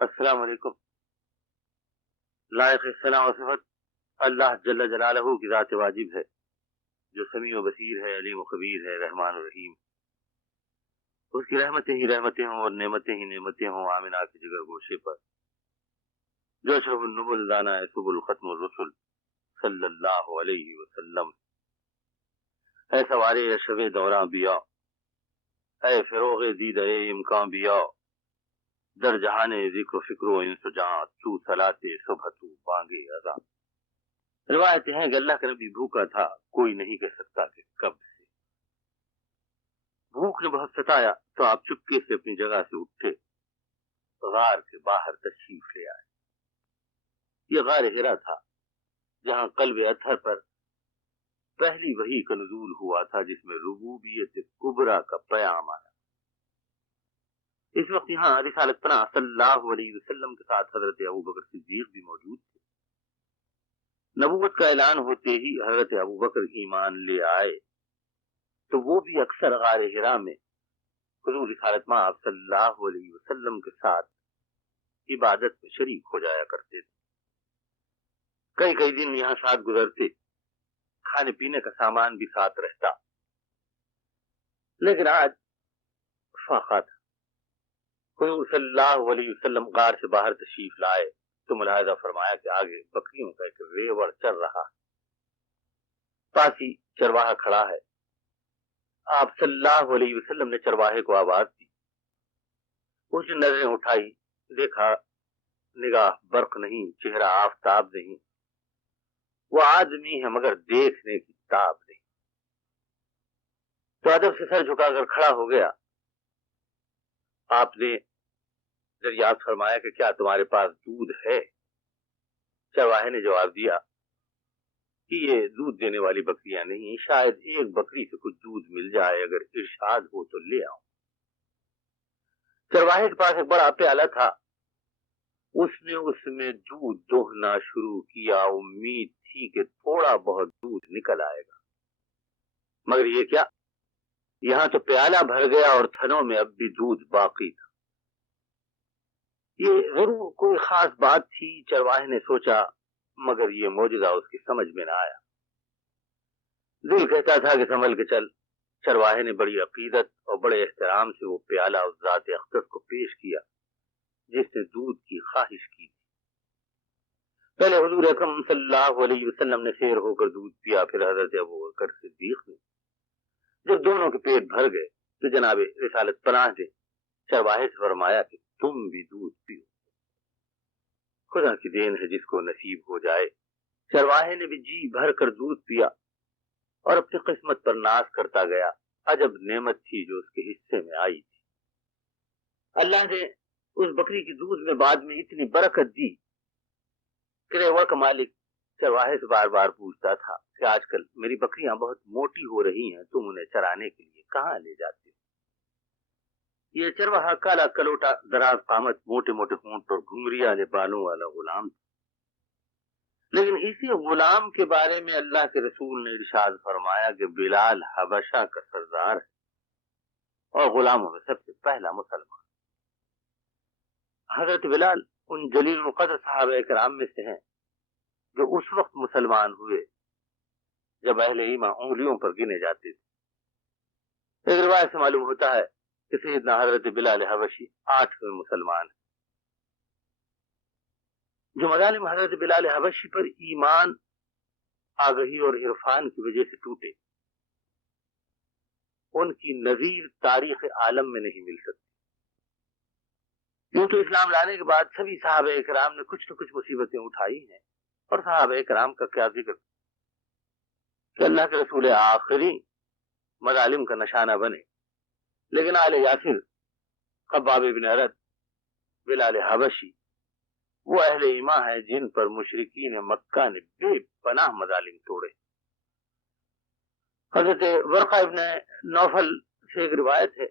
السلام علیکم۔ لائق ثنا و صفت اللہ جل جلالہ کی ذات واجب ہے جو سمیع و بصیر ہے، علیم و خبیر ہے، رحمان و رحیم۔ اس کی رحمتیں ہی رحمتیں ہوں اور نعمتیں ہی نعمتیں ہوں آمنہ کے جگر گوشے پر، جو اشرف النبل دانا سب الختم الرسل صلی اللہ علیہ وسلم۔ اے سوارے اشرف دوراں بیا، اے فروغ دید اے امکان بیا، در جہان ذکر و فکر و انسجاں تو صلاۃ صبح تو بانگے اذان۔ روایتیں ہیں کہ اللہ کا نبی بھوکا تھا، کوئی نہیں کہہ سکتا کہ کب سے۔ بھوک نے بہت ستایا تو آپ چپکے سے اپنی جگہ سے اٹھے، غار کے باہر تشریف لے آئے۔ یہ غار ہرا تھا جہاں قلب اطہر پر پہلی وحی کا نزول ہوا تھا، جس میں ربوبیت کبریٰ کا پیام آیا۔ اس وقت یہاں رسالت پناہ صلی اللہ علیہ وسلم کے ساتھ حضرت ابوبکر صدیق بھی موجود تھے۔ نبوت کا اعلان ہوتے ہی حضرت ابوبکر ایمان لے آئے تو وہ بھی اکثر غار ہرا میں حضور رسالت مآب صلی اللہ علیہ وسلم کے ساتھ عبادت میں شریک ہو جایا کرتے تھے۔ کئی کئی دن یہاں ساتھ گزرتے، کھانے پینے کا سامان بھی ساتھ رہتا، لیکن آج فاقہ تھا۔ حضور صلی اللہ علیہ وسلم غار سے باہر تشریف لائے تو ملاحظہ فرمایا کہ آگے بکریوں کا ایک ریوڑ چر رہا، پاسی چرواہا کھڑا ہے۔ آپ صلی اللہ علیہ وسلم نے چرواہے کو آواز دی، اس نے نظریں اٹھائی، دیکھا نگاہ برق نہیں، چہرہ آفتاب نہیں، وہ آدمی ہے مگر دیکھنے کی تاب نہیں۔ تو ادب سے سر جھکا کر کھڑا ہو گیا۔ آپ نے دریافت فرمایا کہ کیا تمہارے پاس دودھ ہے؟ چرواہے نے جواب دیا کہ یہ دودھ دینے والی بکریاں نہیں، شاید ایک بکری سے کچھ دودھ مل جائے، اگر ارشاد ہو تو لے آؤں۔ چرواہے کے پاس ایک بڑا پیالہ تھا، اس نے اس میں دودھ دوہنا شروع کیا، امید تھی کہ تھوڑا بہت دودھ نکل آئے گا، مگر یہ کیا، یہاں تو پیالہ بھر گیا اور تھنوں میں اب بھی دودھ باقی تھا۔ یہ ضرور کوئی خاص بات تھی، چرواہے نے سوچا، مگر یہ معجزہ اس کی سمجھ میں نہ آیا۔ دل کہتا تھا کہ سنبھل کے چل۔ چرواہے نے بڑی عقیدت اور بڑے احترام سے وہ پیالہ اس ذات اقدس کو پیش کیا جس نے دودھ کی خواہش کی تھی۔ پہلے حضور اکرم صلی اللہ علیہ وسلم نے سیر ہو کر دودھ پیا، پھر حضرت ابوبکر صدیق نے۔ جب دونوں کے پیٹ بھر گئے تو جناب رسالت پناہ نے چرواہے سے فرمایا کہ تم بھی دودھ پیو۔ خدا کی دین ہے جس کو نصیب ہو جائے۔ چرواہے نے بھی جی بھر کر دودھ پیا اور اپنی قسمت پر ناز کرتا گیا۔ عجب نعمت تھی جو اس کے حصے میں آئی تھی۔ اللہ نے اس بکری کی دودھ میں بعد میں اتنی برکت دی کہ ریوڑ کا مالک چرواہے سے بار بار پوچھتا تھا کہ آج کل میری بکریاں بہت موٹی ہو رہی ہیں، تم انہیں چرانے کے لیے کہاں لے جاتے ہو؟ یہ چرواہا کالا کلوٹا، دراز قامت، موٹے موٹے ہونٹ اور گھنگری والے بالوں والا غلام تھا، لیکن اسی غلام کے بارے میں اللہ کے رسول نے ارشاد فرمایا کہ بلال حبشہ کا سردار ہے اور غلاموں میں سب سے پہلا مسلمان۔ حضرت بلال ان جلیل القدر صحابہ کرام میں سے ہیں جو اس وقت مسلمان ہوئے جب اہل ایمان انگلیوں پر گنے جاتے تھے۔ ایک روایت سے معلوم ہوتا ہے کہ سیدنا حضرت بلال حبشی 8ویں مسلمان ہیں۔ جو مظالم حضرت بلال حبشی پر ایمان، آگہی اور عرفان کی وجہ سے ٹوٹے، ان کی نظیر تاریخ عالم میں نہیں مل سکتی۔ کیونکہ اسلام لانے کے بعد سبھی صحابہ کرام نے کچھ نہ کچھ مصیبتیں اٹھائی ہیں، اور صحابہ کرام کا کیا ذکر کہ اللہ کے رسول آخری مظالم کا نشانہ بنے، لیکن آل یاسر، خباب بن ارد، بلال حبشی وہ اہل ایمان ہیں جن پر مشرکین مکہ نے بے پناہ مظالم توڑے۔ حضرت ورقہ ابن نوفل سے ایک روایت ہے،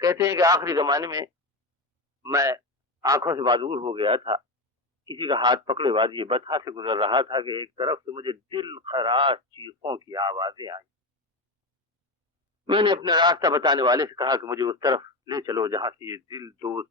کہتے ہیں کہ آخری زمانے میں میں آنکھوں سے معذور ہو گیا تھا، کسی کا ہاتھ پکڑے وادی بطحا سے گزر رہا تھا کہ ایک طرف سے مجھے دل خراش چیخوں کی آوازیں آئیں۔ میں نے اپنے راستہ بتانے والے سے کہا کہ مجھے اس طرف لے چلو جہاں سے یہ دل دوست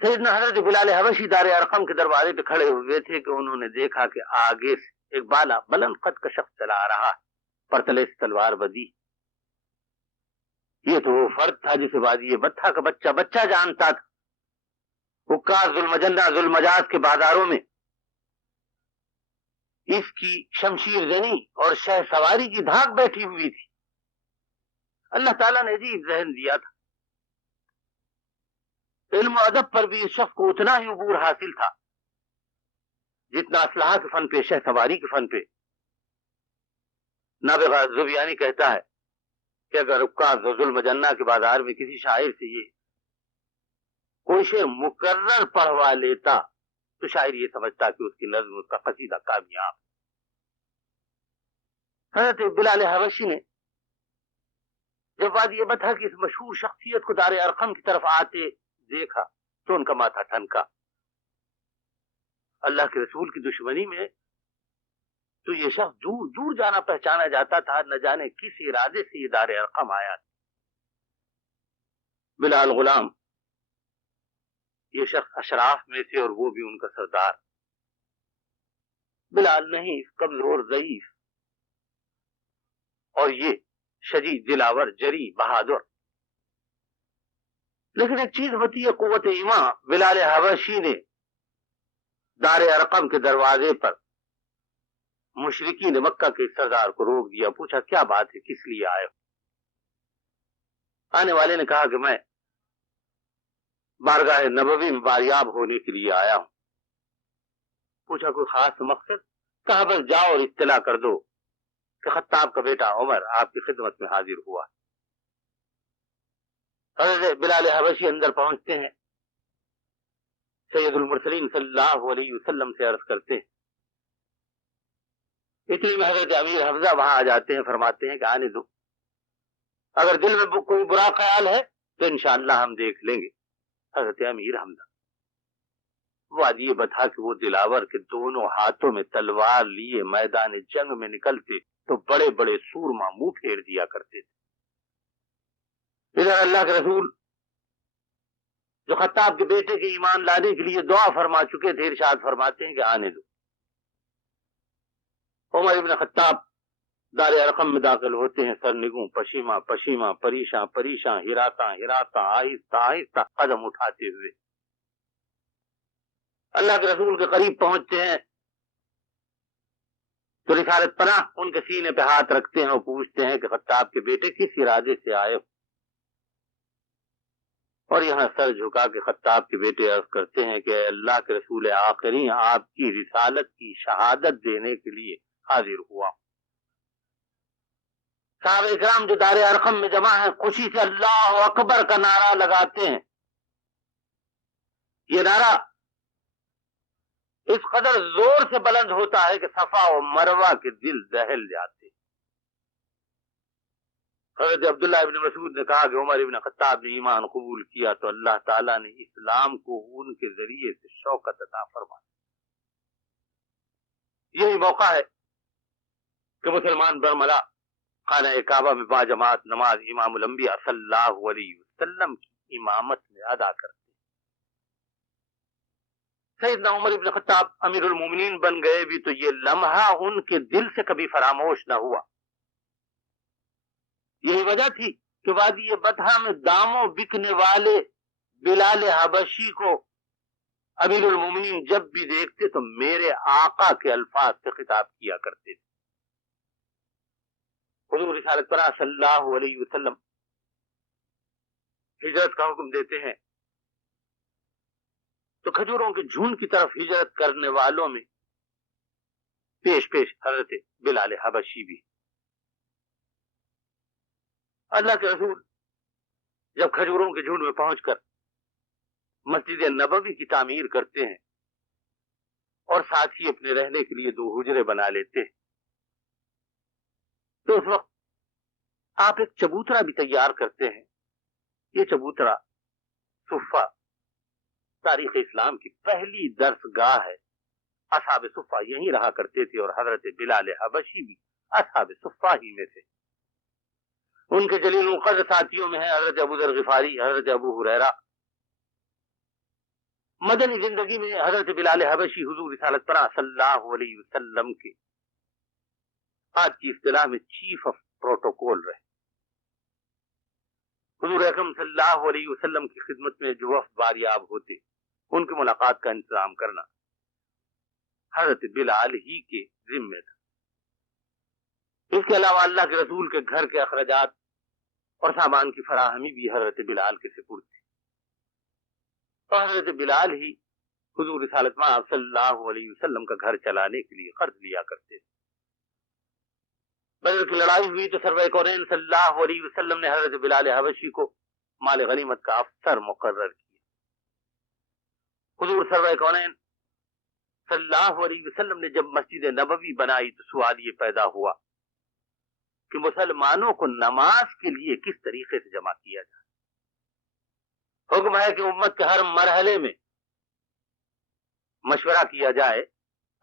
سیدنا حضرت بلال حبشی دار ارقم کے دروازے پہ کھڑے ہوئے تھے کہ انہوں نے دیکھا کہ آگے سے ایک بالا بلند قد کا شخص چلا آ رہا، پر تلے سے تلوار بدی۔ یہ تو وہ فرد تھا جسے وادی بطحا کا بچہ جانتا تھا۔ حکاز ذوالمجنہ ذوالمجاز کے بازاروں میں اس کی شمشیر زنی اور شہ سواری کی دھاک بیٹھی ہوئی تھی۔ اللہ تعالیٰ نے عجیب ذہن دیا تھا۔ علم و ادب پر بھی اس شخص کو اتنا ہی عبور حاصل تھا جتنا اسلحہ کے فن پہ، شہ سواری کے فن پہ۔ نابغہ زبیانی کہتا ہے کہ اگر عکاظ ذوالمجنہ کے بازار میں کسی شاعر سے یہ کوئی شعر مکرر پڑھوا لیتا تو شاعر یہ سمجھتا کہ اس کی نظم، اس کا قصیدہ کامیاب۔ حضرت بلال حبشی نے جب وادی بطحا کی اس مشہور شخصیت کو دار ارقم کی طرف آتے دیکھا تو ان کا ماتھا ٹھنکا۔ اللہ کے رسول کی دشمنی میں تو یہ شخص دور دور جانا پہچانا جاتا تھا، نہ جانے کس ارادے سے یہ دار ارقم آیا۔ بلال غلام یہ شخص اشراف میں سے اور وہ بھی ان کا سردار۔ بلال نہیں، کمزور ضعیف، اور یہ شدید دلاور، جری، بہادر۔ لیکن ایک چیز ہوتی ہے قوت ایمان۔ بلال حبشی نے دار ارقم کے دروازے پر مشرکین مکہ کے سردار کو روک دیا، پوچھا کیا بات ہے، کس لیے آئے ہو؟ آنے والے نے کہا کہ میں بارگاہ نبوی میں باریاب ہونے کے لیے آیا ہوں۔ پوچھا کوئی خاص مقصد؟ کہا بس جاؤ اور اطلاع کر دو کہ خطاب کا بیٹا عمر آپ کی خدمت میں حاضر ہوا۔ حضرت بلال حبشی اندر پہنچتے ہیں، سید المرسلین صلی اللہ علیہ وسلم سے عرض کرتے ہیں۔ اتنی میں حضرت امیر حمزہ وہاں آ جاتے ہیں، فرماتے ہیں کہ آنے دو، اگر دل میں کوئی برا خیال ہے تو انشاءاللہ ہم دیکھ لیں گے۔ حضرت امیر حمزہ وادی بطحا کے وہ دلاور کے دونوں ہاتھوں میں تلوار لیے میدان جنگ میں نکلتے تو بڑے بڑے سورما منہ پھیر دیا کرتے تھے۔ ادھر اللہ کے رسول جو خطاب کے بیٹے کے ایمان لانے کے لیے دعا فرما چکے تھے، ارشاد فرماتے ہیں کہ آنے دو۔ عمر ابن خطاب دار ارقم میں داخل ہوتے ہیں، سرنگوں، پشیماں پشیماں، پریشاں پریشاں، ہراتا ہراتا، آہستہ آہستہ قدم اٹھاتے ہوئے اللہ کے رسول کے قریب پہنچتے ہیں تو رسالت پناہ ان کے سینے پہ ہاتھ رکھتے ہیں اور پوچھتے ہیں کہ خطاب کے بیٹے کس ارادے سے آئے ہو؟ اور یہاں سر جھکا کے خطاب کے بیٹے عرض کرتے ہیں کہ اے اللہ کے رسول آخری، آپ کی رسالت کی شہادت دینے کے لیے حاضر ہوا۔ صحابہ کرام جو دار ارقم میں جمع ہیں خوشی سے اللہ اکبر کا نعرہ لگاتے ہیں۔ یہ نعرہ اس قدر زور سے بلند ہوتا ہے کہ صفا و مروہ کے دل دہل جاتے۔ حضرت عبداللہ ابن مسعود نے کہا کہ عمر ابن خطاب نے ایمان قبول کیا تو اللہ تعالیٰ نے اسلام کو ان کے ذریعے سے شوکت عطا فرمائی۔ یہی موقع ہے کہ مسلمان برملا خانہ کعبہ میں باجماعت نماز امام الانبیاء صلی اللہ علیہ وسلم کی امامت میں ادا کرتے۔ سیدنا عمر ابن خطاب امیر المومنین بن گئے بھی تو یہ لمحہ ان کے دل سے کبھی فراموش نہ ہوا۔ یہی وجہ تھی کہ وادی بطحا میں داموں بکنے والے بلال حبشی کو امیر المومنین جب بھی دیکھتے تو میرے آقا کے الفاظ سے خطاب کیا کرتے تھے۔ حضور رسالت پناہ صلی اللہ علیہ وسلم ہجرت کا حکم دیتے ہیں تو کھجوروں کے جھنڈ کی طرف ہجرت کرنے والوں میں پیش پیش حضرت بلال حبشی بھی۔ اللہ کے رسول جب کھجوروں کے جھنڈ میں پہنچ کر مسجد نبوی کی تعمیر کرتے ہیں اور ساتھ ہی اپنے رہنے کے لیے 2 حجرے بنا لیتے ہیں تو اس وقت آپ ایک چبوترا بھی تیار کرتے ہیں۔ یہ چبوترا صفہ تاریخ اسلام کی پہلی درس گاہ ہے۔ اصحاب صفہ یہیں رہا کرتے تھے اور حضرت بلال حبشی بھی اصحاب صفہ ہی میں تھے۔ ان کے جلیل القدر ساتھیوں میں ہیں حضرت ابو ذر غفاری، حضرت ابو ہریرہ، مدنی زندگی میں حضرت بلال حبشی حضور رسالت پناہ صلی اللہ علیہ وسلم کے آج کی اصطلاح میں چیف آف پروٹوکول رہے. حضور اکرم صلی اللہ علیہ وسلم کی خدمت میں جو وفد باریاب ہوتے ان کی ملاقات کا انتظام کرنا حضرت بلال ہی کے ذمے تھا. اس کے علاوہ اللہ کے رسول کے گھر کے اخراجات اور سامان کی فراہمی بھی حضرت بلال کے سپرد تھی. اور حضرت بلال ہی حضور رسالت مآب صلی اللہ علیہ وسلم کا گھر چلانے کے لیے قرض لیا کرتے تھے. بدر کی لڑائی ہوئی تو سرور کونین صلی اللہ علیہ وسلم نے حضرت بلال حبشی کو مال غنیمت کا افسر مقرر کیا. حضور سرور کونین صلی اللہ علیہ وسلم نے جب مسجد نبوی بنائی تو سوال یہ پیدا ہوا کہ مسلمانوں کو نماز کے لیے کس طریقے سے جمع کیا جائے. حکم ہے کہ امت کے ہر مرحلے میں مشورہ کیا جائے.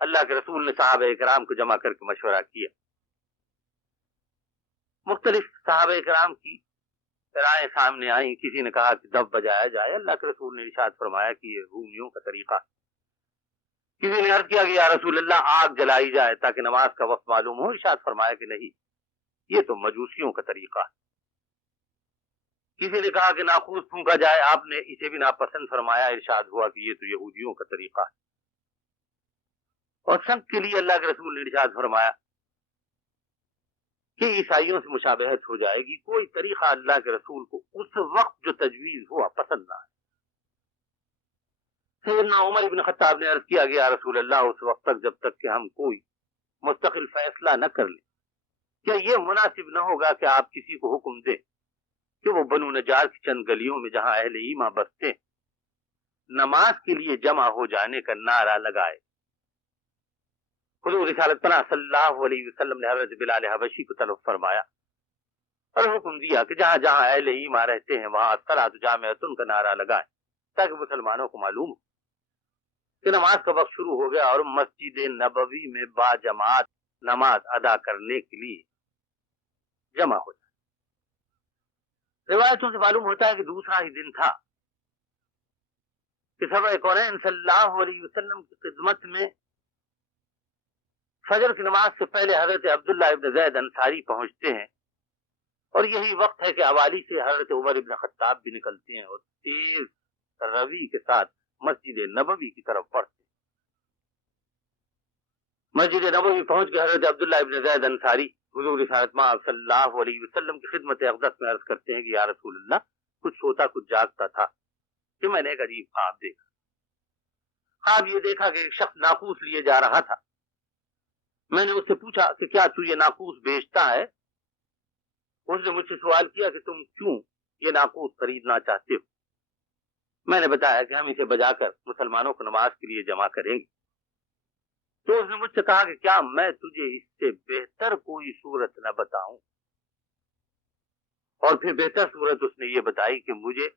اللہ کے رسول نے صحابہ کرام کو جمع کر کے مشورہ کیا. مختلف صحابہ کرام کی رائے سامنے آئیں. کسی نے کہا کہ دف بجایا جائے. اللہ کے رسول نے ارشاد فرمایا کہ یہ رومیوں کا طریقہ. کسی نے عرض کیا کہ یا رسول اللہ آگ جلائی جائے تاکہ نماز کا وقت معلوم ہو. ارشاد فرمایا کہ نہیں, یہ تو مجوسیوں کا طریقہ ہے. کسی نے کہا کہ ناقوس پھونکا جائے. آپ نے اسے بھی ناپسند فرمایا. ارشاد ہوا کہ یہ تو یہودیوں کا طریقہ ہے. اور سب کے لیے اللہ کے رسول نے ارشاد فرمایا کہ عیسائیوں سے مشابہت ہو جائے گی. کوئی طریقہ اللہ کے رسول کو اس وقت جو تجویز ہوا پسند نہ آئے. سیدنا عمر بن خطاب نے عرض کیا کہ یا رسول اللہ اس وقت تک جب تک کہ ہم کوئی مستقل فیصلہ نہ کر لیں, کیا یہ مناسب نہ ہوگا کہ آپ کسی کو حکم دیں کہ وہ بنو نجار کی چند گلیوں میں جہاں اہل ایمان بستے نماز کے لیے جمع ہو جانے کا نعرہ لگائے. حضور رسالت پناہ صلی اللہ علیہ وسلم نے حضرت بلال حبشی کو طلب فرمایا اور حکم دیا کہ جہاں جہاں اہل ایمان رہتے ہیں وہاں الصلاۃ جامعۃ کا نعرہ لگائیں تاکہ مسلمانوں کو معلوم ہو کہ نماز کا وقت شروع ہو گیا اور مسجد نبوی میں با جماعت نماز ادا کرنے کے لیے جمع ہو جائے. روایتوں سے معلوم ہوتا ہے کہ دوسرا ہی دن تھا کہ سرور کونین صلی اللہ علیہ وسلم کی خدمت میں فجر کی نماز سے پہلے حضرت عبداللہ ابن زید انصاری پہنچتے ہیں اور یہی وقت ہے کہ حوالی سے حضرت عمر ابن خطاب بھی نکلتے ہیں اور تیز روی کے ساتھ مسجد نبوی کی طرف بڑھتے ہیں. مسجد نبوی پہنچ کے حضرت عبداللہ ابن زید انصاری حضور رسالت مآب صلی اللہ علیہ وسلم کی خدمت اقدس میں عرض کرتے ہیں کہ یا رسول اللہ کچھ سوتا کچھ جاگتا تھا کہ میں نے ایک عجیب خواب دیکھا. خواب یہ دیکھا کہ ایک شخص ناقوس لیے جا رہا تھا. میں نے اس سے پوچھا کہ کیا تو یہ ناقوس بیچتا ہے؟ اس نے مجھ سے سوال کیا کہ تم کیوں یہ ناقوس خریدنا چاہتے ہو؟ میں نے بتایا کہ ہم اسے بجا کر مسلمانوں کو نماز کے لیے جمع کریں گے. تو اس نے مجھ سے کہا کہ کیا میں تجھے اس سے بہتر کوئی صورت نہ بتاؤں؟ اور پھر بہتر صورت اس نے یہ بتائی کہ مجھے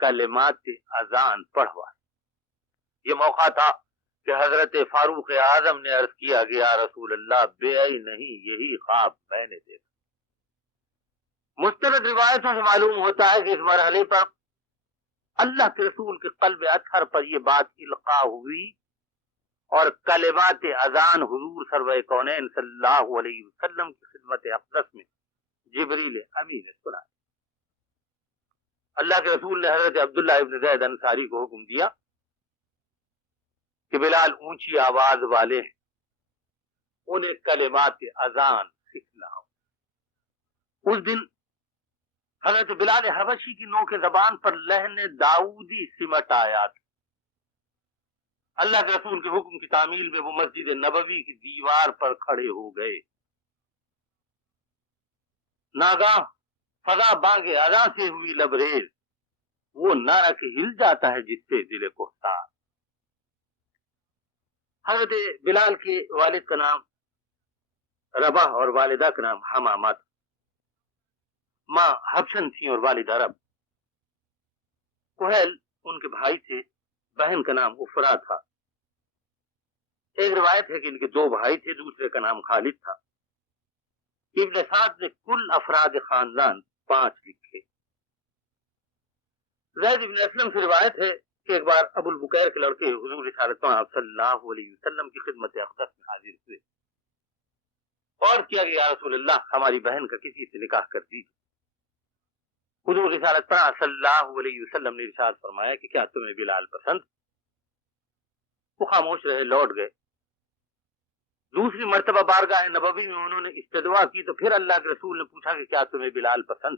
کلمات اذان پڑھوا. یہ موقع تھا کہ حضرت فاروق اعظم نے عرض کیا کہ یا رسول اللہ بے نہیں یہی خواب میں نے دیکھا. مستند روایتوں سے معلوم ہوتا ہے کہ اس مرحلے پر اللہ کے رسول کے قلب اطہر پر یہ بات القاء ہوئی اور کلمات اذان حضور سرور کونین صلی اللہ علیہ وسلم کی خدمت اقدس میں جبریل امین نے سنا. اللہ کے رسول نے حضرت عبداللہ ابن زید انصاری کو حکم دیا کہ بلال اونچی آواز والے ہیں, انہیں کلمات اذان سکھنا ہو. اس دن حضرت بلال حبشی کی نوک زبان پر لہن داؤدی سمٹ آیا تھا. اللہ کے رسول کے حکم کی تعمیل میں وہ مسجد نبوی کی دیوار پر کھڑے ہو گئے. ناگاہ فضا بانگ اذان سے ہوئی لبریز, وہ نعرہ کہ ہل جاتا ہے جس سے دل کو سار. حضرت بلال کے والد کا نام رباح اور والدہ کا نام حمامہ تھا. ماں حبشن تھی اور والد عرب. کوہیل ان کے بھائی تھے, بہن کا نام افرا تھا. ایک روایت ہے کہ ان کے دو بھائی تھے, دوسرے کا نام خالد تھا. ابن سعد نے کل افراد خاندان 5 لکھے. زید ابن اسلم سے روایت ہے کہ ایک بار ابو البکیر کے لڑکے حضور رسالت آپ صلی اللہ علیہ وسلم کی خدمت اقدس میں حاضر ہوئے اور کیا کہ یا رسول اللہ ہماری بہن کا کسی سے نکاح کر دیجیے۔ حضور رسالت صلی اللہ علیہ وسلم نے ارشاد فرمایا کہ کیا تمہیں بلال پسند؟ وہ خاموش رہے، لوٹ گئے۔ دوسری مرتبہ بارگاہ نبوی میں انہوں نے استدعا کی تو پھر اللہ کے رسول نے پوچھا کہ کیا تمہیں بلال پسند؟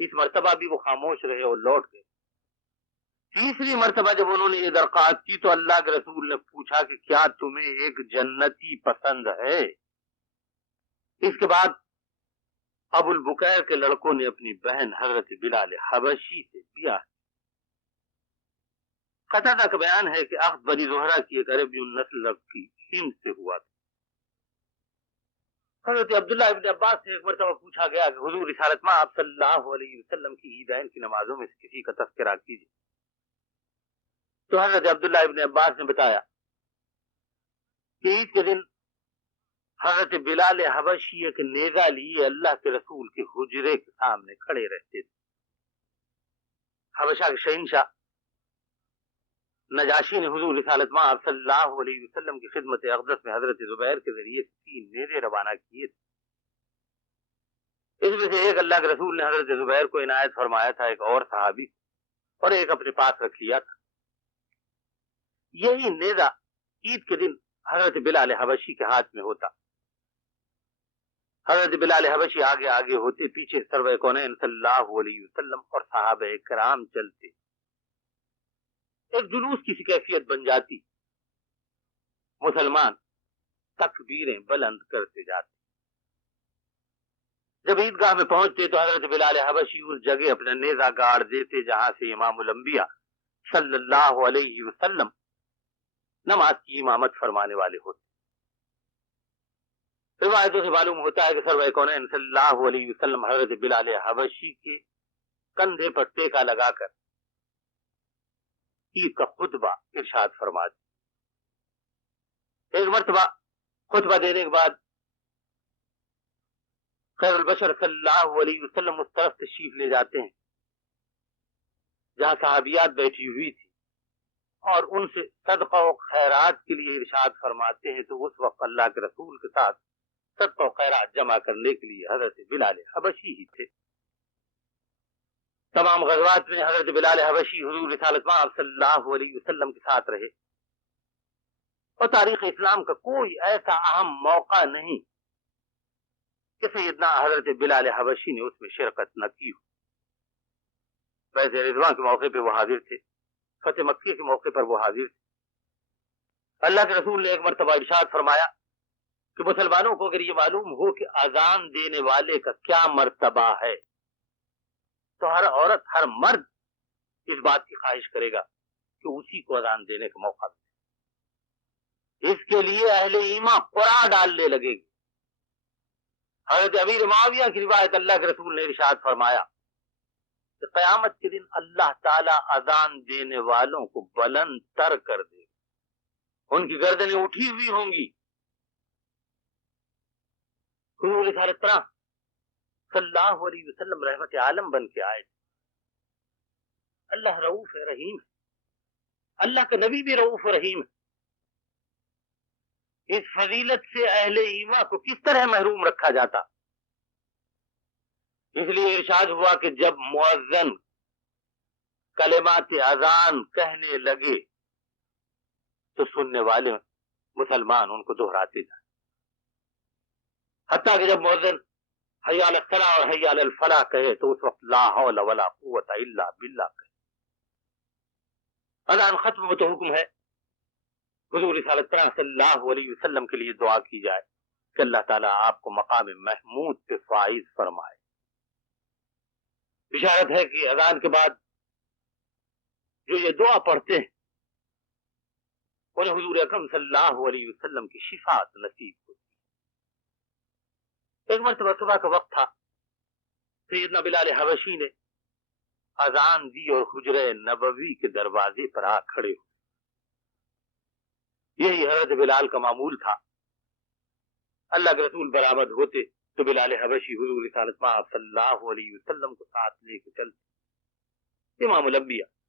اس مرتبہ بھی وہ خاموش رہے اور لوٹ گئے۔ تیسری مرتبہ جب انہوں نے یہ درخواست کی تو اللہ کے رسول نے پوچھا کہ کیا تمہیں ایک جنتی پسند ہے؟ اس کے بعد ابو البکیر کے لڑکوں نے اپنی بہن حضرت بلال حبشی سے بیاہ۔ قتادہ کا بیان ہے کہ اخذ بنی زہرہ کی ایک عربی النسل کی ہند سے ہوا تھا۔ حضرت عبداللہ ابن عباس سے ایک مرتبہ پوچھا گیا کہ حضور رسالت آپ صلی اللہ علیہ وسلم کی عیدین کی نمازوں میں سے کسی کا تذکرہ کیجیے، تو حضرت عبداللہ ابن عباس نے بتایا کہ عید کے دن حضرت بلال حبشی ایک نیزہ لیے اللہ کے رسول کے حجرے کے سامنے کھڑے رہتے تھے۔ حبشہ کے شہنشاہ نجاشی نے حضور رسالت آپ صلی اللہ علیہ وسلم کی خدمت اقدس میں حضرت زبیر کے ذریعے 3 نیزے روانہ کیے تھے۔ اس میں سے ایک اللہ کے رسول نے حضرت زبیر کو عنایت فرمایا تھا، ایک اور صحابی اور ایک اپنے پاس رکھ لیا تھا۔ یہی نیزہ عید کے دن حضرت بلال حبشی کے ہاتھ میں ہوتا۔ حضرت بلال حبشی آگے آگے ہوتے، پیچھے سرور کونین صلی اللہ علیہ وسلم اور صحابہ کرام چلتے، ایک جلوس کی سی کیفیت بن جاتی۔ مسلمان تکبیریں بلند کرتے جاتے۔ جب عیدگاہ میں پہنچتے تو حضرت بلال حبشی اس جگہ اپنا نیزہ گاڑ دیتے جہاں سے امام الانبیاء صلی اللہ علیہ وسلم نماز کی امامت فرمانے والے ہوتے۔ روایتوں سے معلوم ہوتا ہے کہ سرور کونین صلی اللہ علیہ وسلم حضرت بلال حبشی کے کندھے پر ٹیکا لگا کر عید کا خطبہ ارشاد فرماتے۔ ایک مرتبہ خطبہ دینے کے بعد خیر البشر صلی اللہ علیہ وسلم اس طرف تشریف لے جاتے ہیں جہاں صحابیات بیٹھی ہوئی تھی اور ان سے صدقہ و خیرات کے لیے ارشاد فرماتے ہیں، تو اس وقت اللہ کے رسول کے ساتھ صدقہ و خیرات جمع کرنے کے لیے حضرت بلال حبشی ہی تھے۔ تمام غزوات میں حضرت بلال حبشی حضور رسالت صلی اللہ علیہ وسلم کے ساتھ رہے اور تاریخ اسلام کا کوئی ایسا اہم موقع نہیں کہ سیدنا حضرت بلال حبشی نے اس میں شرکت نہ کی ہو۔ ویسے رضوان کے موقع پہ وہ حاضر تھے، فتح مکہ کے موقع پر وہ حاضر تھے۔ اللہ کے رسول نے ایک مرتبہ ارشاد فرمایا کہ مسلمانوں کو اگر یہ معلوم ہو کہ اذان دینے والے کا کیا مرتبہ ہے تو ہر عورت، ہر مرد اس بات کی خواہش کرے گا کہ اسی کو اذان دینے کا موقع دے۔ اس کے لیے اہل ایمان قرآن ڈالنے لگے گی۔ حضرت امیر معاویہ کی روایت، اللہ کے رسول نے ارشاد فرمایا کہ قیامت کے دن اللہ تعالیٰ اذان دینے والوں کو بلند تر کر دے، ان کی گردنیں اٹھی ہوئی ہوں گی۔ حضور رسالت صلی اللہ علیہ وسلم رحمت عالم بن کے آئے۔ اللہ رؤوف رحیم ہے، اللہ کا نبی بھی رؤوف رحیم ہے۔ اس فضیلت سے اہل ایمان کو کس طرح محروم رکھا جاتا؟ اس لیے ارشاد ہوا کہ جب مؤذن کلمات اذان کہنے لگے تو سننے والے مسلمان ان کو دہراتے جائیں، حتیٰ کہ جب مؤذن حی علی الصلاۃ اور حی علی الفلاح کہے تو اس وقت لا حول ولا قوت الا باللہ کہے۔ اذان ختم ہو تو حکم ہے حضور رسالت صلی اللہ علیہ وسلم کے لیے دعا کی جائے کہ اللہ تعالیٰ آپ کو مقام محمود پہ فائز فرمائے۔ بشارت ہے کہ اذان کے بعد جو یہ دعا پڑھتے ہیں انہیں حضور اکرم صلی اللہ علیہ وسلم کی شفاعت نصیب ہوتی ہے۔ ایک مرتبہ صبح کا وقت تھا، سیدنا بلال حبشی نے اذان دی اور حجرہ نبوی کے دروازے پر آ کھڑے ہوئے۔ یہی حضرت بلال کا معمول تھا۔ اللہ کے رسول برآمد ہوتے تو بلال حبشی حضور رسالت صلی اللہ علیہ وسلم کو ساتھ لے کے چلتے۔ امام الانبیاء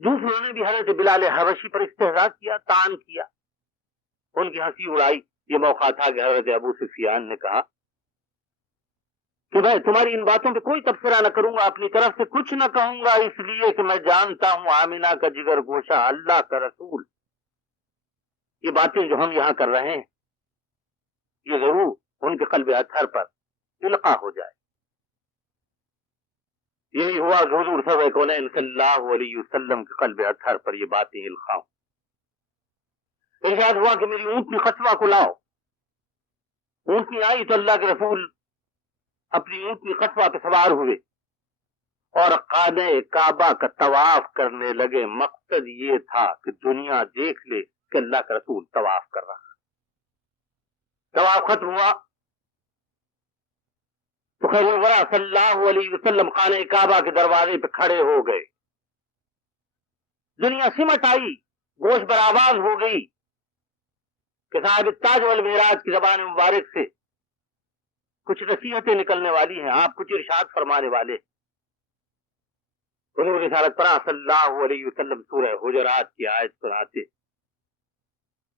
دوسروں نے بھی حضرت بلال حبشی پر استہزاء کیا، طعن کیا، ان کی ہنسی اڑائی۔ یہ موقع تھا کہ حضرت ابو سفیان نے کہا کہ میں تمہاری ان باتوں پہ کوئی تبصرہ نہ کروں گا، اپنی طرف سے کچھ نہ کہوں گا، اس لیے کہ میں جانتا ہوں آمینہ کا جگر گوشہ اللہ کا رسول، یہ باتیں جو ہم یہاں کر رہے ہیں یہ ضرور ان کے قلب اطہر پر القاء ہو جائے۔ یہی ہوا کہ حضور صلی اللہ علیہ وسلم کے قلب اطہر پر یہ باتیں القاء ہوں۔ ارشاد ہوا کہ میری اونٹنی قصبہ کو لاؤ۔ اونٹنی آئی تو اللہ کے رسول اپنی اونٹنی قصبہ پہ سوار ہوئے اور خانہ کعبہ کا طواف کرنے لگے۔ مقصد یہ تھا کہ دنیا دیکھ لے کہ اللہ کا رسول طواف کر رہا۔ طواف ختم ہوا تو خیر الورا صلی اللہ علیہ وسلم خانہ کعبہ کے دروازے پہ کھڑے ہو گئے۔ دنیا سمٹ آئی، گوش برآواز ہو گئی کہ صاحب تاج والمعراج کی زبان مبارک سے کچھ نصیحتیں نکلنے والی ہیں، آپ کچھ ارشاد فرمانے والے۔ حضور رسالت پرا صلی اللہ علیہ وسلم سورہ حجرات کی آیت سناتے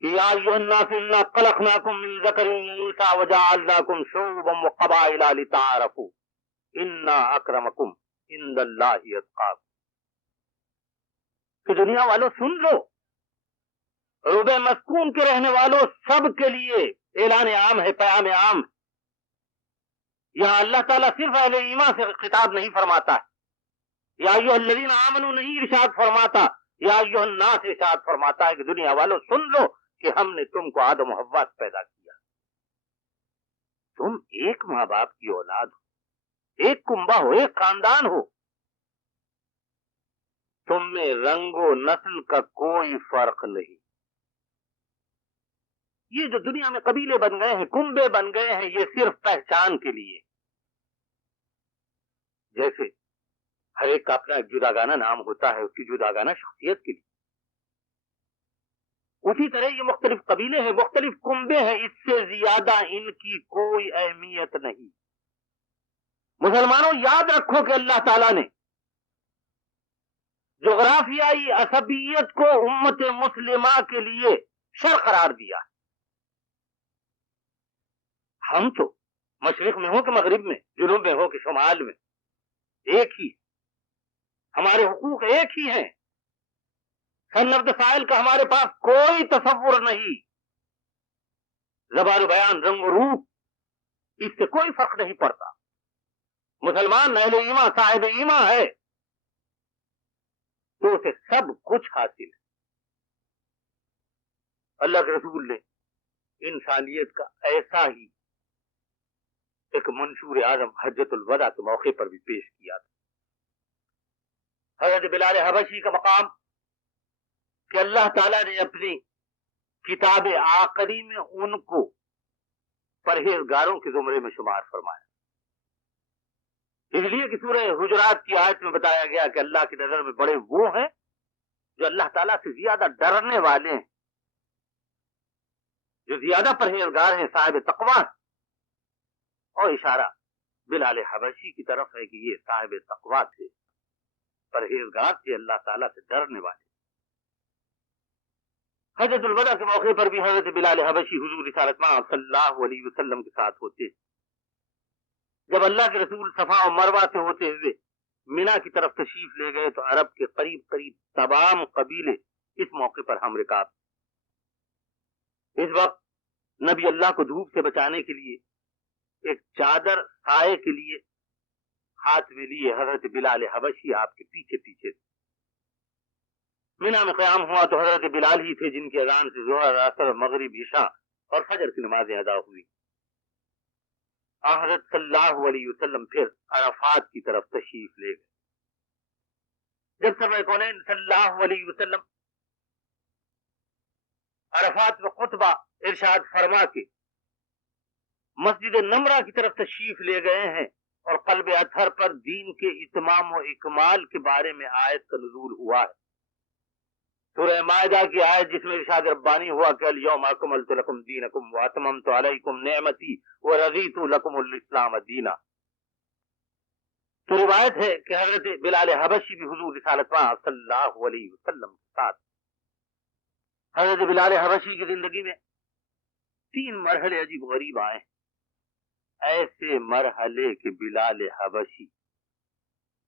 یا ایھا الناس انا خلقناکم من ذکر وانثی وجعلناکم شعوبا وقبائل لتعارفوا ان اکرمکم عند اللہ اتقاکم۔ کہ دنیا والوں سن لو، ربع مسکون کے رہنے والوں سب کے لیے اعلان عام ہے، پیام عام ہے۔ یہاں اللہ تعالیٰ صرف اہل ایمان سے خطاب نہیں فرماتا ہے، یا ایھا الذین آمنوا نہیں ارشاد فرماتا، یا ایھا الناس ارشاد فرماتا ہے کہ دنیا والوں سن لو کہ ہم نے تم کو آدم و حوا سے پیدا کیا، تم ایک ماں باپ کی اولاد ہو، ایک کنبہ ہو، ایک خاندان ہو، تم میں رنگ و نسل کا کوئی فرق نہیں۔ یہ جو دنیا میں قبیلے بن گئے ہیں، کنبے بن گئے ہیں، یہ صرف پہچان کے لیے، جیسے ہر ایک کا اپنا ایک جداگانہ نام ہوتا ہے، اس کی جداگانہ شخصیت کے لیے، اسی طرح یہ مختلف قبیلے ہیں، مختلف کنبے ہیں، اس سے زیادہ ان کی کوئی اہمیت نہیں۔ مسلمانوں یاد رکھو کہ اللہ تعالیٰ نے جغرافیائی عصبیت کو امت مسلمہ کے لیے شر قرار دیا۔ ہم تو مشرق میں ہو کہ مغرب میں، جنوب میں ہو کہ شمال میں، ایک ہی، ہمارے حقوق ایک ہی ہیں، سن آف دا فائل کا ہمارے پاس کوئی تصور نہیں، زبان و بیان، رنگ و روپ، اس سے کوئی فرق نہیں پڑتا۔ مسلمان اہل ایمان صاحب ایمان ہے تو اسے سب کچھ حاصل ہے۔ اللہ کے رسول نے انسانیت کا ایسا ہی ایک منشور اعظم حجۃ الوداع کے موقع پر بھی پیش کیا تھا۔ حضرت بلال حبشی کا مقام کہ اللہ تعالیٰ نے اپنی کتاب آخری میں ان کو پرہیزگاروں کے زمرے میں شمار فرمایا، اس لیے کہ سورہ حجرات کی آیت میں بتایا گیا کہ اللہ کی نظر میں بڑے وہ ہیں جو اللہ تعالیٰ سے زیادہ ڈرنے والے ہیں، جو زیادہ پرہیزگار ہیں، صاحب تقویٰ ہیں، اور اشارہ بلال حبشی کی طرف ہے کہ یہ صاحب تقویٰ تھے، پرہیزگار تھے، اللہ تعالیٰ سے ڈرنے والے۔ حجۃ الوداع کے موقع پر بھی حضرت بلال حبشی حضور رسالت مآب صلی اللہ علیہ وسلم کے ساتھ ہوتے۔ جب اللہ کے رسول صفا و مروہ سے ہوتے ہوئے مینا کی طرف تشریف لے گئے تو عرب کے قریب قریب تمام قبیلے اس موقع پر ہم رکاب۔ اس وقت نبی اللہ کو دھوپ سے بچانے کے لیے ایک چادر سائے کے لیے ہاتھ میں لیے حضرت بلال حبشی آپ کے پیچھے پیچھے۔ مینا میں قیام ہوا تو حضرت بلال ہی تھے جن کی اذان سے ظہر، عصر، مغرب، عشاء اور فجر کی نمازیں ادا ہوئی۔ حضرت صلی اللہ علیہ وسلم پھر عرفات کی طرف تشریف لے گئے۔ جب سرور کونین صلی اللہ علیہ وسلم عرفات میں خطبہ ارشاد فرما کے مسجد نمرہ کی طرف تشریف لے گئے ہیں اور قلب اطہر پر دین کے اتمام و اکمال کے بارے میں آیت کا نزول ہوا ہے۔ سورہ مائدہ کی آیت جس میں ارشاد ربانی ہوا کہ الیوم اکملت لکم دینکم واتممت علیکم نعمتی ورضیت لکم الاسلام دینا، تو روایت ہے کہ حضرت بلال حبشی بھی حضور رسالت صلی اللہ علیہ وسلم کے ساتھ حضرت بلال حبشی کی زندگی میں 3 مرحلے عجیب غریب آئے، ایسے مرحلے کہ بلال حبشی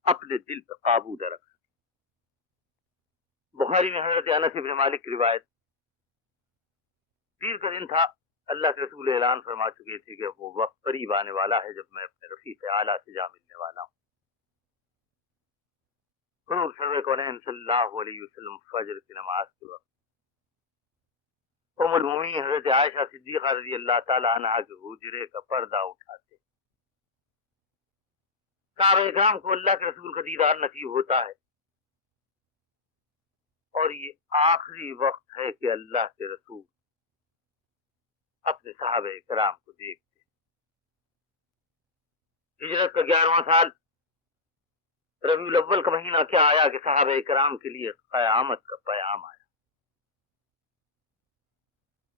اپنے دل پر قابو نہ رکھ سکے۔ بخاری میں حضرت انس بن مالک کی روایت، پیر کا دن تھا، اللہ کے رسول اعلان فرما چکے تھے کہ وہ وقت قریب آنے والا ہے جب میں اپنے رفیق اعلیٰ سے جا ملنے والا ہوں۔ حضور سرور کونین صلی اللہ علیہ وسلم فجر کی نماز کے وقت ام المومنین حضرت عائشہ صدیقہ رضی اللہ تعالی عنہا کے حجرے کا پردہ اٹھاتے، صحابہ اکرام کو اللہ کے رسول کا دیدار نصیب ہوتا ہے، اور یہ آخری وقت ہے کہ اللہ کے رسول اپنے صحابہ اکرام کو دیکھتے۔ ہجرت کا 11واں سال، ربیع الاول کا مہینہ کیا آیا کہ صحابہ اکرام کے لیے قیامت کا پیام آیا۔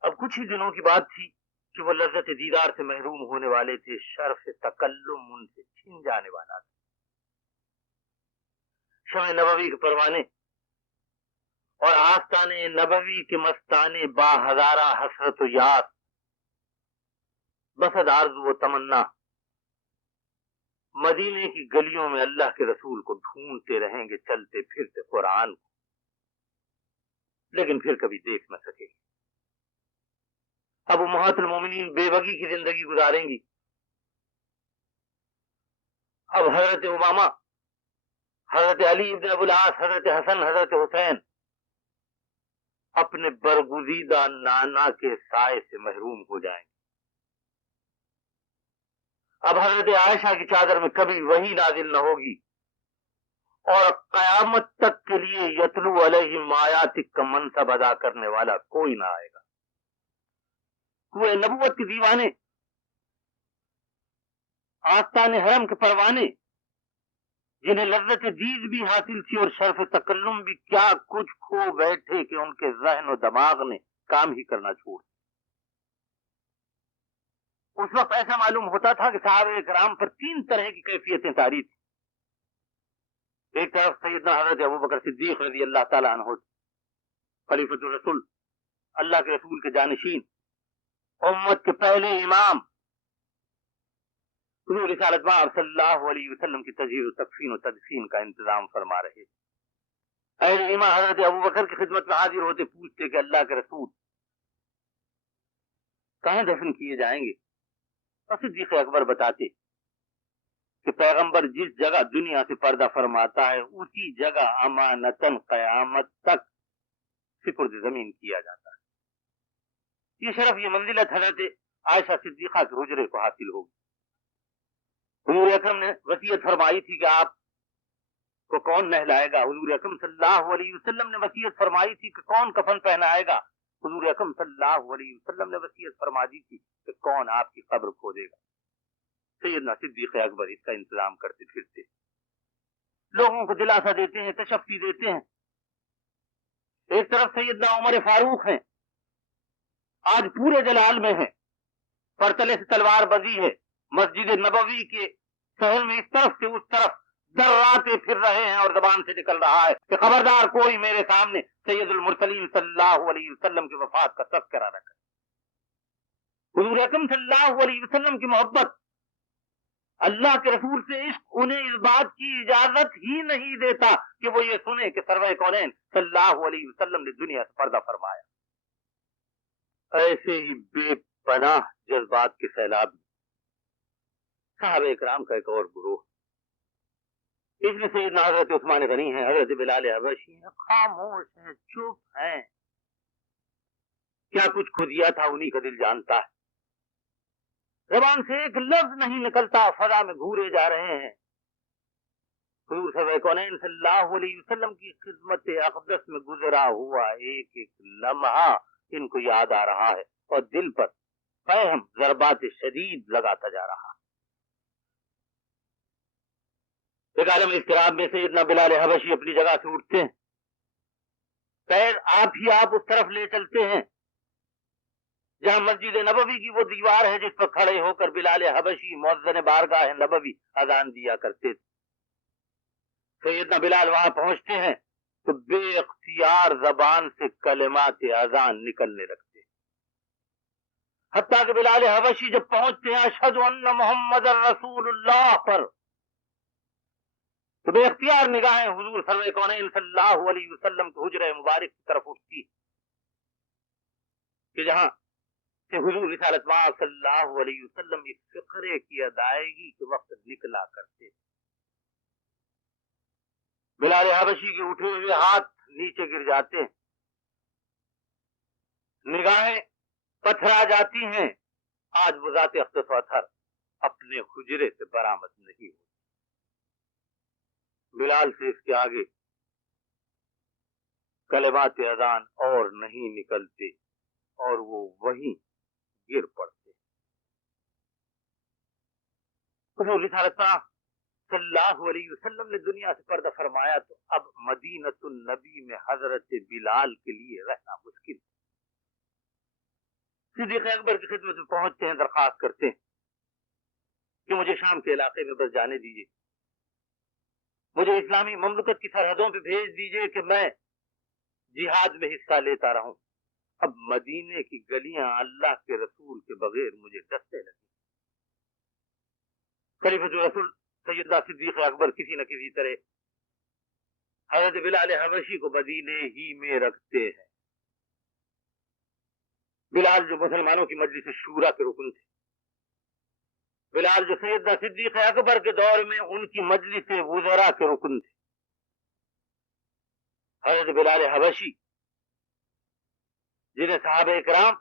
اب کچھ ہی دنوں کی بات تھی کہ وہ لذت دیدار سے محروم ہونے والے تھے، شرف تکلم ان سے چھن جانے والا تھا۔ شمع نبوی کے پروانے اور آستان نبوی کے مستانے با ہزارہ حسرت و یاد، بسد آرزو و تمنا مدینے کی گلیوں میں اللہ کے رسول کو ڈھونڈتے رہیں گے، چلتے پھرتے قرآن کو، لیکن پھر کبھی دیکھ نہ سکے۔ اب امہات المومنین بے بگی کی زندگی گزاریں گی۔ اب حضرت امامہ، حضرت علی ابن ابو العاص، حضرت حسن، حضرت حسین اپنے برگزیدہ نانا کے سائے سے محروم ہو جائیں گے۔ اب حضرت عائشہ کی چادر میں کبھی وحی نازل نہ ہوگی، اور قیامت تک کے لیے یتلو علیہم آیاتک کا منصب ادا کرنے والا کوئی نہ آئے گا۔ کوئے نبوت کے دیوانے، آستان حرم کے پروانے، جنہیں لذت دید بھی حاصل تھی اور شرف تکلم بھی، کیا کچھ کھو بیٹھے کہ ان کے ذہن و دماغ نے کام ہی کرنا چھوڑ۔ اس وقت ایسا معلوم ہوتا تھا کہ صحابہ کرام پر 3 طرح کی کیفیتیں طاری تھی۔ ایک طرف سیدنا حضرت ابوبکر صدیق رضی اللہ تعالیٰ عنہ، خلیفۃ الرسول، اللہ کے رسول کے جانشین، امت کے پہلے امام، حضور رسالت صلی اللہ علیہ وسلم کی تجہیز و تکفین و تدفین کا انتظام فرما رہے۔ اہل ایمان حضرت ابوبکر کی خدمت میں حاضر ہوتے، پوچھتے کہ اللہ کے رسول کہاں دفن کیے جائیں گے؟ صدیق اکبر بتاتے کہ پیغمبر جس جگہ دنیا سے پردہ فرماتا ہے اسی جگہ امانتاً قیامت تک سپرد زمین کیا جاتا ہے۔ یہ شرف، یہ منزلت حضرت عائشہ صدیقہ کے حجرے کو حاصل ہوگی۔ حضور اکرم نے وصیت فرمائی تھی کہ آپ کو کون نہلائے گا؟ حضور اکرم صلی اللہ علیہ وسلم نے وصیت فرمائی تھی کہ کون کفن پہنائے گا؟ حضور اکرم صلی اللہ علیہ وسلم نے وصیت فرما دی تھی کہ کون آپ کی قبر کھودے گا؟ سیدنا صدیق اکبر اس کا انتظام کرتے پھرتے، لوگوں کو دلاسا دیتے ہیں، تشفی دیتے ہیں۔ ایک طرف سیدنا عمر فاروق ہیں، آج پورے جلال میں ہیں، پرتلے سے تلوار بزی ہے، مسجد نبوی کے شہر میں اس طرف سے اس طرف ذراتے پھر رہے ہیں، اور زبان سے نکل رہا ہے کہ خبردار کوئی میرے سامنے سید المرسلین صلی اللہ علیہ وسلم کی وفات کا تذکرہ نہ کرے۔ حضور اکرم صلی اللہ علیہ وسلم کی محبت، اللہ کے رسول سے عشق انہیں اس بات کی اجازت ہی نہیں دیتا کہ وہ یہ سنیں کہ سرور کونین صلی اللہ علیہ وسلم نے دنیا سے پردہ فرمایا۔ ایسے ہی بے پناہ جذبات کے سیلاب صحابہ اکرام کا ایک اور گروہ، اس میں سیدنا حضرت عثمان غنی ہیں، حضرت بلال حبشی ہیں، خاموش ہیں، چپ ہیں، کیا کچھ کھو دیا تھا انہی کا دل جانتا ہے، زبان سے ایک لفظ نہیں نکلتا، فضا میں گھورے جا رہے ہیں۔ حضور صلی اللہ علیہ وسلم کی خدمت اقدس میں گزرا ہوا ایک ایک لمحہ ان کو یاد آ رہا ہے، اور دل پر فہم ضربات شدید لگاتا جا رہا ہے۔ ایک عالم اضطراب میں سیدنا بلال حبشی اپنی جگہ سے اٹھتے ہیں، خیر آپ اس طرف لے چلتے ہیں جہاں مسجد نبوی کی وہ دیوار ہے جس پر کھڑے ہو کر بلال حبشی مؤذن بارگاہ نبوی اذان دیا کرتے تھے۔ سیدنا بلال وہاں پہنچتے ہیں تو بے اختیار زبان سے کلمات اذان نکلنے لگتے ہیں، حتیٰ کہ بلال حبشی جب پہنچتے ہیں اشہد ان محمد رسول اللہ پر، تو بے اختیار نگاہیں حضور سرور کونین صلی اللہ علیہ وسلم کے حجرہ مبارک کی طرف اٹھتی کہ جہاں کہ حضور رسالت مآب صلی اللہ علیہ وسلم اس فقرے کی ادائیگی کے وقت نکلا کرتے. بلال حبشی کے اٹھے ہوئے ہاتھ نیچے گر جاتے ہیں، نگاہیں پتھرا جاتی ہیں. آج وہ ذات اقدس و اطہر اپنے حجرے سے برآمد نہیں ہوتی. بلال سے اس کے آگے کلمات اذان اور نہیں نکلتے اور وہ وہیں گر پڑتے. حضور رسالت پاک صلی اللہ علیہ وسلم نے دنیا سے پردہ فرمایا تو اب مدینۃ النبی میں حضرت بلال کے لیے رہنا مشکل. صدیق اکبر کی خدمت میں پہنچتے ہیں، درخواست کرتے ہیں کہ مجھے شام کے علاقے میں بس جانے دیجیے، مجھے اسلامی مملکت کی سرحدوں پہ بھیج دیجیے کہ میں جہاد میں حصہ لیتا رہوں. اب مدینے کی گلیاں اللہ کے رسول کے بغیر مجھے ڈسنے لگی. خلیفۃ رسول سیدنا صدیق اکبر کسی نہ کسی طرح حضرت بلال حبشی کو مدینے ہی میں رکھتے ہیں. بلال جو مسلمانوں کی مجلس شورا کے رکن تھے، بلال جو سیدنا صدیق اکبر کے دور میں ان کی مجلس وزراء کے رکن تھے، حضرت بلال حبشی جنہیں صحابہ اکرام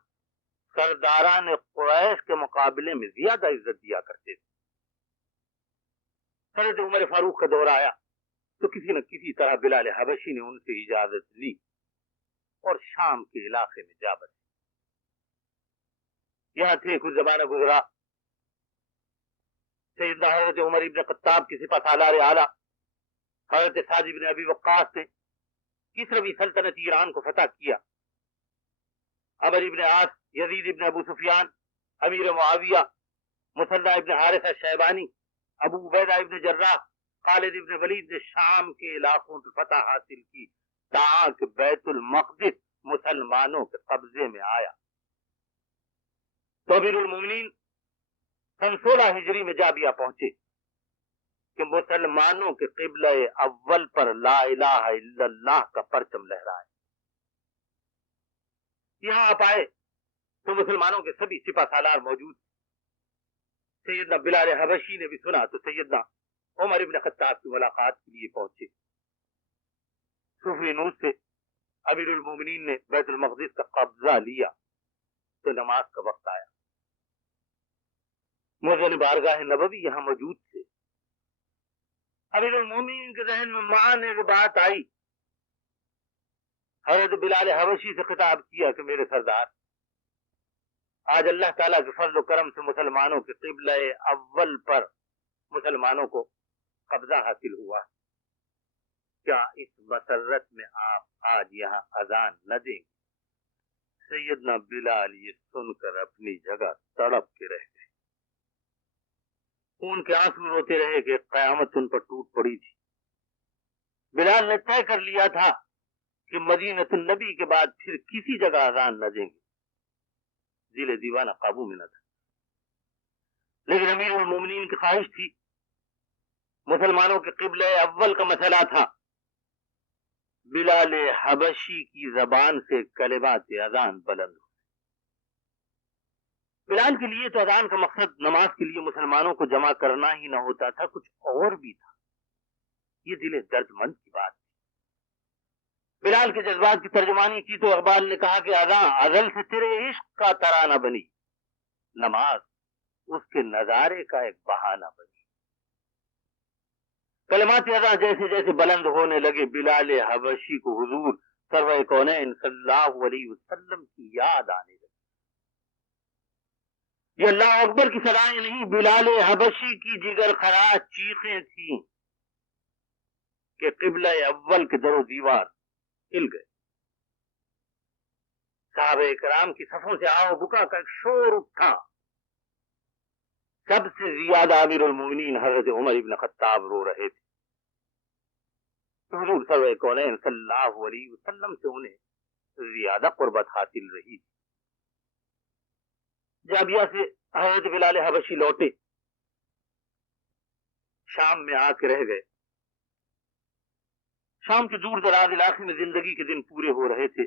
سرداران قریش کے مقابلے میں زیادہ عزت دیا کرتے تھے. حضرت عمر فاروق کا دور آیا تو کسی نہ کسی طرح بلال حبشی نے ان سے اجازت لی اور شام کے علاقے میں جا بسے. یہاں تھے کچھ زمانہ گزرا، سیدنا حضرت عمر ابن خطاب کی سپہ سالار اعلیٰ حضرت سعد بن ابی وقاص نے کسروی سلطنت ایران کو فتح کیا. عمر ابن عاص، یزید ابن ابو سفیان، امیر معاویہ، مثنی ابن حارثہ شیبانی، ابو عبیدہ ابن جراح، خالد ابن ولید نے شام کے علاقوں پہ فتح حاصل کی تاکہ بیت المقدس مسلمانوں کے قبضے میں آیا. تو امیر المومنین سن 16 ہجری میں جابیہ پہنچے کہ مسلمانوں کے قبلہ اول پر لا الہ الا اللہ کا پرچم لہرائے. یہاں آپ آئے تو مسلمانوں کے سبھی سپہ سالار موجود. سیدنا بلال حبشی نے بھی سنا تو سیدنا عمر ابن خطاب کی ملاقات کے لیے پہنچے. صفر نور سے امیر المومنین نے بیت المقدس کا قبضہ لیا تو نماز کا وقت آیا. مؤذن بارگاہ نبوی یہاں موجود تھے. امیر المومنین کے ذہن میں معنی کی بات آئی. حضرت بلال حبشی سے خطاب کیا کہ میرے سردار، آج اللہ تعالیٰ کے فضل و کرم سے مسلمانوں کے قبلہ اول پر مسلمانوں کو قبضہ حاصل ہوا، کیا اس مسرت میں آپ آج یہاں اذان نہ دیں گے؟ سیدنا بلال یہ سن کر اپنی جگہ تڑپ کے رہ گئے. ان کے آنسو روتے رہے کہ قیامت ان پر ٹوٹ پڑی تھی. بلال نے طے کر لیا تھا کہ مدینۃ النبی کے بعد پھر کسی جگہ اذان نہ دیں گے. دل دیوانہ قابو میں نہ تھا، لیکن امیر المومنین کی خواہش تھی. مسلمانوں کے قبلہ اول کا مسئلہ تھا. بلال حبشی کی زبان سے کلمات اذان بلند ہو. بلال کے لیے تو اذان کا مقصد نماز کے لیے مسلمانوں کو جمع کرنا ہی نہ ہوتا تھا، کچھ اور بھی تھا. یہ دل درد مند کی بات. بلال کے جذبات کی ترجمانی کی تو اقبال نے کہا کہ اذان ازل سے تیرے عشق کا ترانہ بنی، نماز اس کے نظارے کا ایک بہانہ بنی. کلمات اذان جیسے جیسے بلند ہونے لگے، بلال حبشی کو حضور سرور کونین صلی اللہ علیہ وسلم کی یاد آنے لگی. یہ اللہ اکبر کی صدائیں نہیں، بلال حبشی کی جگر خراش چیخیں تھیں کہ قبلہ اول کے در و دیوار ہل گئے. صحابہ اکرام کی صفوں سے آہ و بکا کا ایک شور اٹھا. سب سے زیادہ امیر المومنین حضرت عمر ابن خطاب رو رہے تھے. تو حضور سرور کونین صلی اللہ علیہ وسلم سے انہیں زیادہ قربت حاصل رہی تھی۔ جابیہ سے حضرت بلال حبشی لوٹے، شام میں آ کے رہ گئے۔ شام کے دور دراز علاقے میں زندگی کے دن پورے ہو رہے تھے۔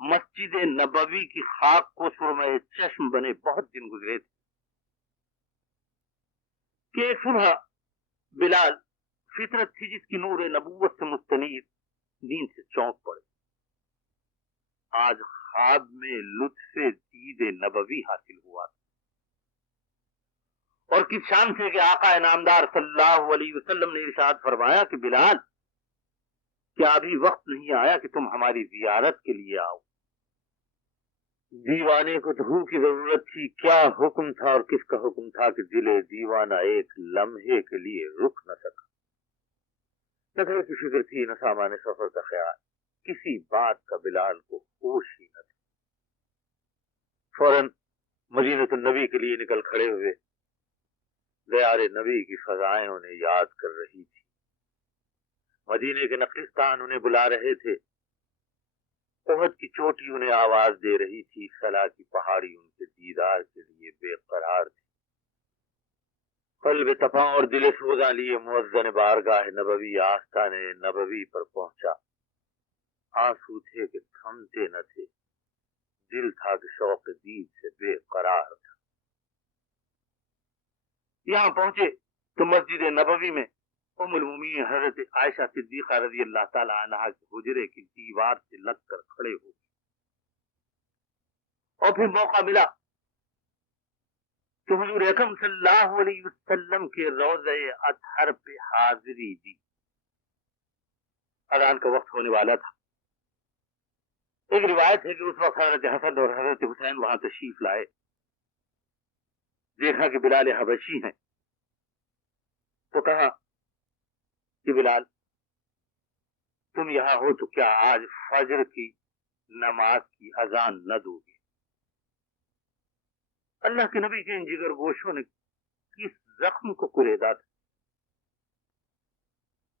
مسجد نبوی کی خاک کو سرمہ چشم بنے بہت دن گزرے تھے کہ ایک صبح بلال فطرت تھی جس کی نور نبوت سے مستنیر نیند سے چونک پڑے۔ آج خواب میں لطف دید نبوی حاصل ہوا تھا، اور کس شان سے کہ آقا انعامدار صلی اللہ علیہ وسلم نے ارشاد فرمایا کہ بلال، کیا ابھی وقت نہیں آیا کہ تم ہماری زیارت کے لیے آؤ؟ دیوانے کو تو روح کی ضرورت تھی، کیا حکم تھا اور کس کا حکم تھا کہ دل دیوانہ ایک لمحے کے لیے رک نہ سکا۔ نہ گھر کی فکر تھی، نہ سامان سفر کا خیال، کسی بات کا بلال کو ہوش ہی نہ تھا۔ فوراً مدینۃ النبی کے لیے نکل کھڑے ہوئے۔ دیار نبی کی فضائیں انہیں یاد کر رہی تھی، مدینے کے نقلستان انہیں بلا رہے تھے، احد کی چوٹی انہیں آواز دے رہی تھی، صلا کی پہاڑی ان کے دیدار کے لیے بے قرار تھی۔ قلب تپاں اور دل سوزاں لیے مؤذن بارگاہ نبوی آستان نبوی پر پہنچا۔ آنسو تھے کہ تھمتے نہ تھے، دل تھا کہ شوق دید سے بے قرار تھا۔ یہاں پہنچے تو مسجد نبوی میں ام المومنین حضرت عائشہ صدیقہ رضی اللہ تعالی عنہا کے حجرے کی دیوار سے لگ کر کھڑے ہو گئے، اور پھر موقع ملا تو حضور اکرم صلی اللہ علیہ وسلم کے روضہ اطہر پہ حاضری دی۔ اذان کا وقت ہونے والا تھا۔ ایک روایت ہے کہ اس وقت حضرت حسن اور حضرت حسین وہاں تشریف لائے۔ دیکھا کہ بلال حبشی ہیں تو کہا کہ بلال، تم یہاں ہو تو کیا آج فجر کی نماز کی اذان نہ دو گے؟ اللہ کے نبی کے ان جگر گوشوں نے کس زخم کو کریدا تھا۔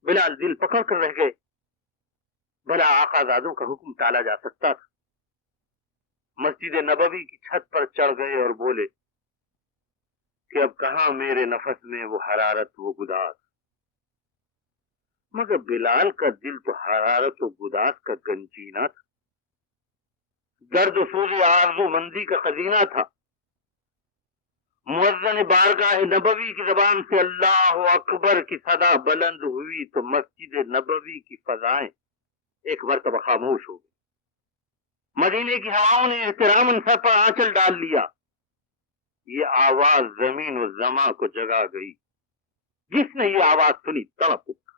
بلال دل پکڑ کر رہ گئے، بھلا آقا زادوں کا حکم ٹالا جا سکتا تھا۔ مسجد نبوی کی چھت پر چڑھ گئے اور بولے کہ اب کہاں میرے نفس میں وہ حرارت، وہ گداز؟ مگر بلال کا دل تو حرارت و گداز کا گنجینہ تھا، درد و سوز و آرزو مندی کا خزینہ تھا۔ مؤذن بارگاہ نبوی کی زبان سے اللہ اکبر کی صدا بلند ہوئی تو مسجد نبوی کی فضائیں ایک مرتبہ خاموش ہو گئی۔ مدینے کی ہواؤں نے احتراماً سر پر آنچل ڈال لیا۔ یہ آواز زمین و زماں کو جگا گئی۔ جس نے یہ آواز سنی تڑپ اٹھا،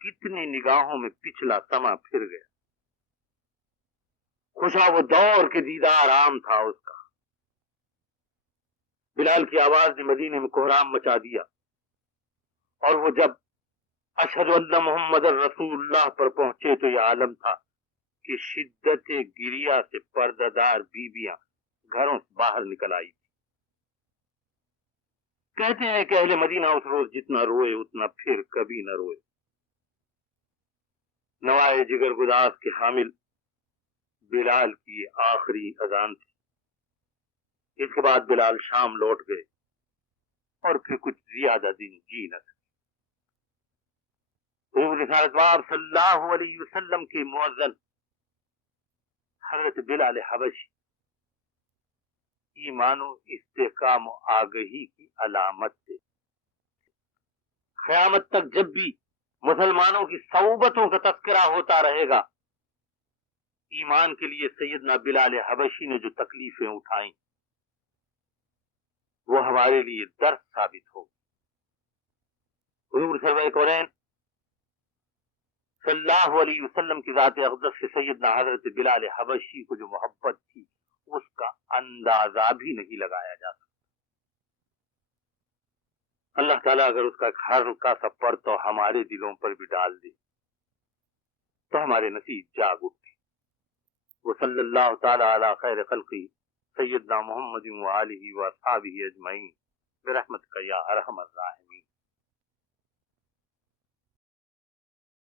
کتنی نگاہوں میں پچھلا سما پھر گیا۔ خوشا وہ دور کے دیدار عام تھا اس کا۔ بلال کی آواز نے مدینے میں کوہرام مچا دیا، اور وہ جب اشہد ان محمد رسول اللہ پر پہنچے تو یہ عالم تھا کہ شدت گریا سے پردہ دار بیویاں گھروں سے باہر نکل آئی تھی۔ کہتے ہیں کہ اہل مدینہ اس روز جتنا روئے اتنا پھر کبھی نہ روئے۔ نوائے جگر گداز کے حامل بلال کی آخری اذان تھی۔ اس کے بعد بلال شام لوٹ گئے اور پھر کچھ زیادہ دن جی نہ سکے۔ حضور رسالت باب صلی اللہ علیہ وسلم کے مؤذن حضرت بلال حبشی ایمان و استحکام و آگہی کی علامت تھے۔ قیامت تک جب بھی مسلمانوں کی صعوبتوں کا تذکرہ ہوتا رہے گا، ایمان کے لیے سیدنا بلال حبشی نے جو تکلیفیں اٹھائیں وہ ہمارے لیے درس ثابت ہو۔ حضور سرور کونین صلی اللہ علیہ وسلم کی ذات اقدس سے سیدنا حضرت بلال حبشی کو جو محبت تھی اس کا اندازہ بھی نہیں لگایا جا سکتا۔ اللہ تعالیٰ اگر اس کا ہلکا سا پرتو ہمارے دلوں پر بھی ڈال دے تو ہمارے نصیب جاگ اٹھے۔ وہ صلی اللہ تعالیٰ علی خیر خلقی سیدنا محمد و آلہ و اصحابہ اجمعین برحمتک یا ارحم الراحمین۔